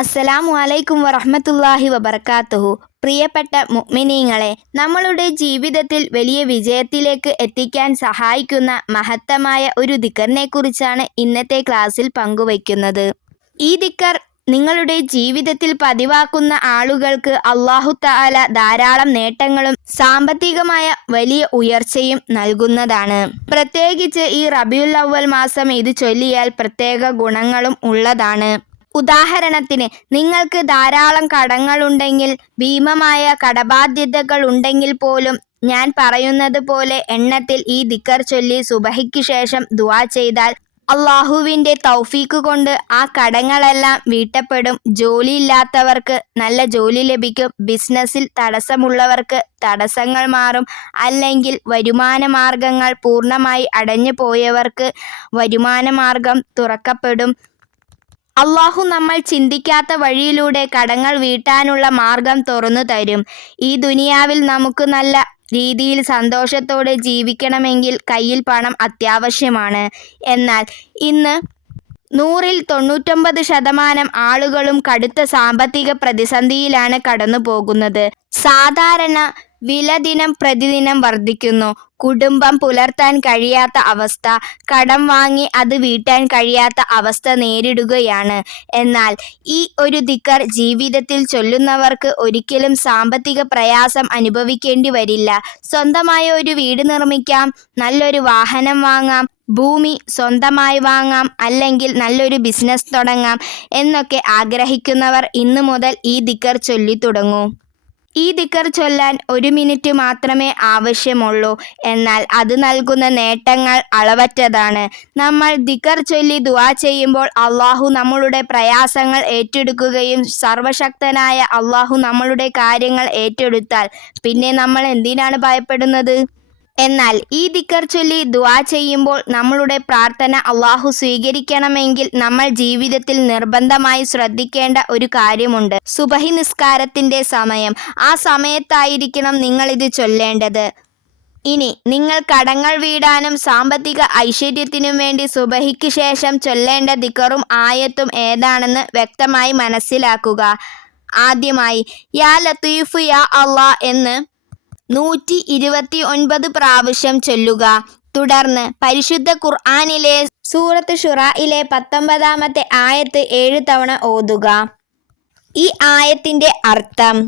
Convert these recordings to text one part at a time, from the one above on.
അസ്സലാമു അലൈക്കും വറഹ്മത്തുള്ളാഹി വബറകാതുഹു. പ്രിയപ്പെട്ട മുഅ്മിനീങ്ങളെ, നമ്മളുടെ ജീവിതത്തിൽ വലിയ വിജയത്തിലേക്ക് എത്തിക്കാൻ സഹായിക്കുന്ന മഹത്തമായ ഒരു ദിക്റിനെ കുറിച്ചാണ് ഇന്നത്തെ ക്ലാസ്സിൽ പങ്കുവയ്ക്കുന്നത്. ഈ ദിക്ർ നിങ്ങളുടെ ജീവിതത്തിൽ പതിവാക്കുന്ന ആളുകൾക്ക് അല്ലാഹു തആല ധാരാളം നേട്ടങ്ങളും സാമ്പത്തികമായ വലിയ ഉയർച്ചയും നൽകുന്നതാണ്. പ്രത്യേകിച്ച് ഈ റബീഉൽ അവ്വൽ മാസം ഇത് ചൊല്ലിയാൽ പ്രത്യേക ഗുണങ്ങളും ഉള്ളതാണ്. ഉദാഹരണത്തിന്, നിങ്ങൾക്ക് ധാരാളം കടങ്ങളുണ്ടെങ്കിൽ, ഭീമമായ കടബാധ്യതകൾ ഉണ്ടെങ്കിൽ പോലും ഞാൻ പറയുന്നത് പോലെ എണ്ണത്തിൽ ഈ ദിക്ർ ചൊല്ലി സുബഹിക്ക് ശേഷം ദുആ ചെയ്താൽ അല്ലാഹുവിൻ്റെ തൗഫീക്ക് കൊണ്ട് ആ കടങ്ങളെല്ലാം വീട്ടപ്പെടും. ജോലിയില്ലാത്തവർക്ക് നല്ല ജോലി ലഭിക്കും. ബിസിനസ്സിൽ തടസ്സമുള്ളവർക്ക് തടസ്സങ്ങൾ മാറും. അല്ലെങ്കിൽ വരുമാന മാർഗങ്ങൾ പൂർണ്ണമായി അടഞ്ഞു പോയവർക്ക് വരുമാന മാർഗം തുറക്കപ്പെടും. അല്ലാഹു നമ്മൾ ചിന്തിക്കാത്ത വഴിയിലൂടെ കടങ്ങൾ വീട്ടാനുള്ള മാർഗം തുറന്നു തരും. ഈ ദുനിയാവിൽ നമുക്ക് നല്ല രീതിയിൽ സന്തോഷത്തോടെ ജീവിക്കണമെങ്കിൽ കയ്യിൽ പണം അത്യാവശ്യമാണ്. എന്നാൽ ഇന്ന് 100-ൽ 99% ആളുകളും കടുത്ത സാമ്പത്തിക പ്രതിസന്ധിയിലാണ് കടന്നു പോകുന്നത്. സാധാരണ വില ദിനം പ്രതിദിനം വർദ്ധിക്കുന്നു. കുടുംബം പുലർത്താൻ കഴിയാത്ത അവസ്ഥ, കടം വാങ്ങി അത് വീട്ടാൻ കഴിയാത്ത അവസ്ഥ നേരിടുകയാണ്. എന്നാൽ ഈ ഒരു ദിക്ർ ജീവിതത്തിൽ ചൊല്ലുന്നവർക്ക് ഒരിക്കലും സാമ്പത്തിക പ്രയാസം അനുഭവിക്കേണ്ടി വരില്ല. സ്വന്തമായ ഒരു വീട് നിർമ്മിക്കാം, നല്ലൊരു വാഹനം വാങ്ങാം, ഭൂമി സ്വന്തമായി വാങ്ങാം, അല്ലെങ്കിൽ നല്ലൊരു ബിസിനസ് തുടങ്ങാം എന്നൊക്കെ ആഗ്രഹിക്കുന്നവർ ഇന്നു മുതൽ ഈ ദിക്ർ ചൊല്ലി തുടങ്ങൂ. ഈ ദിക്ർ ചൊല്ലാൻ 1 മിനിറ്റ് മാത്രമേ ആവശ്യമുള്ളൂ. എന്നാൽ അത് നൽകുന്ന നേട്ടങ്ങൾ അളവറ്റതാണ്. നമ്മൾ ദിക്ർ ചൊല്ലി ദുആ ചെയ്യുമ്പോൾ അല്ലാഹു നമ്മളുടെ പ്രയാസങ്ങൾ ഏറ്റെടുക്കുകയും സർവശക്തനായ അല്ലാഹു നമ്മളുടെ കാര്യങ്ങൾ ഏറ്റെടുത്താൽ പിന്നെ നമ്മൾ എന്തിനാണ് ഭയപ്പെടുന്നത്? എന്നാൽ ഈ ദിക്ർ ചൊല്ലി ദുആ ചെയ്യുമ്പോൾ നമ്മളുടെ പ്രാർത്ഥന അല്ലാഹു സ്വീകരിക്കണമെങ്കിൽ നമ്മൾ ജീവിതത്തിൽ നിർബന്ധമായി ശ്രദ്ധിക്കേണ്ട ഒരു കാര്യമുണ്ട്. സുബഹി നിസ്കാരത്തിൻ്റെ സമയം. ആ സമയത്തായിരിക്കണം നിങ്ങളിത് ചൊല്ലേണ്ടത്. ഇനി നിങ്ങൾ കടങ്ങൾ വീടാനും സാമ്പത്തിക ഐശ്വര്യത്തിനും വേണ്ടി സുബഹിക്ക് ശേഷം ചൊല്ലേണ്ട ദിക്റും ആയത്തും ഏതാണെന്ന് വ്യക്തമായി മനസ്സിലാക്കുക. ആദ്യമായി യാ ലത്തീഫ് യാ അല്ലാ എന്ന് 129 പ്രാവശ്യം ചൊല്ലുക. തുടർന്ന് പരിശുദ്ധ ഖുർആനിലെ സൂറത്ത് ശുറായിലെ 19-ാമത്തെ ആയത്ത് 7 തവണ ഓതുക. ഈ ആയത്തിൻ്റെ അർത്ഥം: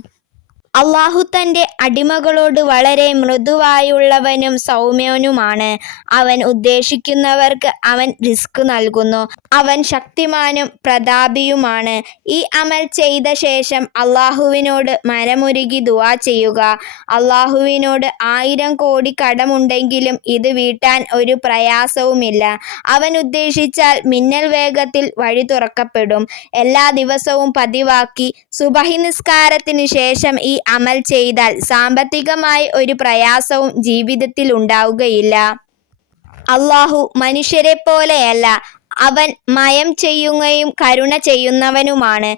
അല്ലാഹു തൻ്റെ അടിമകളോട് വളരെ മൃദുവായുള്ളവനും സൗമ്യനുമാണ്. അവൻ ഉദ്ദേശിക്കുന്നവർക്ക് അവൻ റിസ്ക് നൽകുന്നു. അവൻ ശക്തിമാനും പ്രതാപിയുമാണ്. ഈ അമൽ ചെയ്ത ശേഷം അല്ലാഹുവിനോട് മനമുരുകി ദുആ ചെയ്യുക. അല്ലാഹുവിനോട് 1000 കോടി കടമുണ്ടെങ്കിലും ഇത് വീട്ടാൻ ഒരു പ്രയാസവുമില്ല. അവൻ ഉദ്ദേശിച്ചാൽ മിന്നൽ വേഗത്തിൽ വഴി തുറക്കപ്പെടും. എല്ലാ ദിവസവും പതിവാക്കി സുബഹി നിസ്കാരത്തിന് ശേഷം ഈ അമൽ ചെയ്താൽ സാമ്പത്തികമായി ഒരു പ്രയാസവും ജീവിതത്തിൽ ഉണ്ടാവുകയില്ല. അല്ലാഹു മനുഷ്യരെ പോലെയല്ല. അവൻ മയം ചെയ്യുകയും കരുണ ചെയ്യുന്നവനുമാണ്.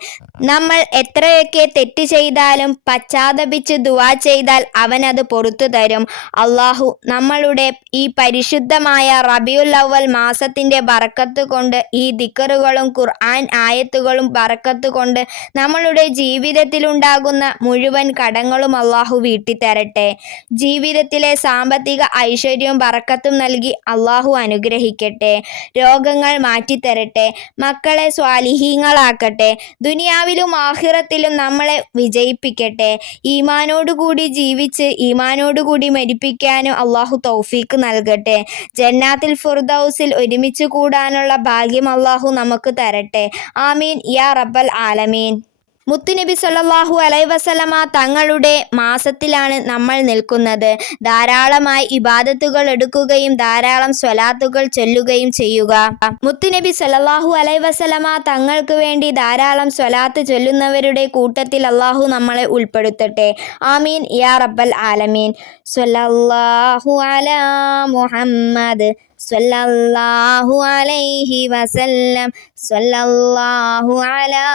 നമ്മൾ എത്രയൊക്കെ തെറ്റ് ചെയ്താലും പശ്ചാത്തപിച്ച് ദുആ ചെയ്താൽ അവൻ അത് പുറത്തു തരും. അല്ലാഹു നമ്മളുടെ ഈ പരിശുദ്ധമായ റബീഉൽ അവ്വൽ മാസത്തിൻ്റെ ബറക്കത്ത് കൊണ്ട്, ഈ ദിക്റുകളും ഖുർആൻ ആയത്തുകളും ബറക്കത്ത് കൊണ്ട് നമ്മളുടെ ജീവിതത്തിലുണ്ടാകുന്ന മുഴുവൻ കടങ്ങളും അല്ലാഹു വീട്ടിത്തരട്ടെ. ജീവിതത്തിലെ സാമ്പത്തിക ഐശ്വര്യവും ബറക്കത്തും നൽകി അല്ലാഹു അനുഗ്രഹിക്കട്ടെ. രോഗങ്ങൾ മാറ്റിത്തരട്ടെ. മക്കളെ സ്വാലിഹീങ്ങളാക്കട്ടെ. ദുനിയാവിലും ആഖിറത്തിലും നമ്മളെ വിജയിപ്പിക്കട്ടെ. ഈമാനോടുകൂടി ജീവിച്ച് ഈമാനോടുകൂടി മരിപ്പിക്കാനും അല്ലാഹു തൗഫീക്ക് നൽകട്ടെ. ജന്നാത്തുൽ ഫിർദൗസിൽ ഒരുമിച്ച് കൂടാനുള്ള ഭാഗ്യം അല്ലാഹു നമുക്ക് തരട്ടെ. ആമീൻ യാ റബ്ബൽ ആലമീൻ. മുത്തുനബി സല്ലല്ലാഹു അലൈഹി വസല്ലമ തങ്ങളുടെ മാസത്തിലാണ് നമ്മൾ നിൽക്കുന്നത്. ധാരാളമായി ഇബാദത്തുകൾ എടുക്കുകയും ധാരാളം സ്വലാത്തുകൾ ചൊല്ലുകയും ചെയ്യുക. മുത്തുനബി സല്ലല്ലാഹു അലൈഹി വസല്ലമ തങ്ങൾക്ക് വേണ്ടി ധാരാളം സ്വലാത്ത് ചൊല്ലുന്നവരുടെ കൂട്ടത്തിൽ അല്ലാഹു നമ്മളെ ഉൾപ്പെടുത്തട്ടെ. ആമീൻ യാ റബ്ബൽ ആലമീൻ. സ്വല്ലല്ലാഹു അലാ മുഹമ്മദ് സ്വല്ലല്ലാഹു അലൈഹി വസല്ലം. സ്വല്ലല്ലാഹു അലാ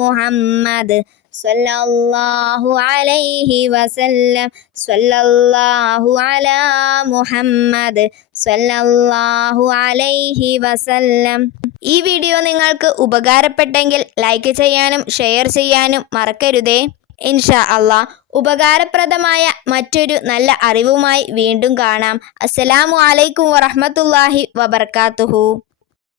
മുഹമ്മദ് സ്വല്ലല്ലാഹു അലൈഹി വസല്ലം. സ്വല്ലല്ലാഹു അലാ മുഹമ്മദ് സ്വല്ലല്ലാഹു അലൈഹി വസല്ലം. ഈ വീഡിയോ നിങ്ങൾക്ക് ഉപകാരപ്പെട്ടെങ്കിൽ ലൈക്ക് ചെയ്യാനും ഷെയർ ചെയ്യാനും മറക്കരുതേ. ഇൻഷാ അള്ളാഹ് ഉപകാരപ്രദമായ മറ്റൊരു നല്ല അറിവുമായി വീണ്ടും കാണാം. അസ്സലാമു അലൈക്കും വറഹ്മത്തുള്ളാഹി വബർക്കാത്തുഹു.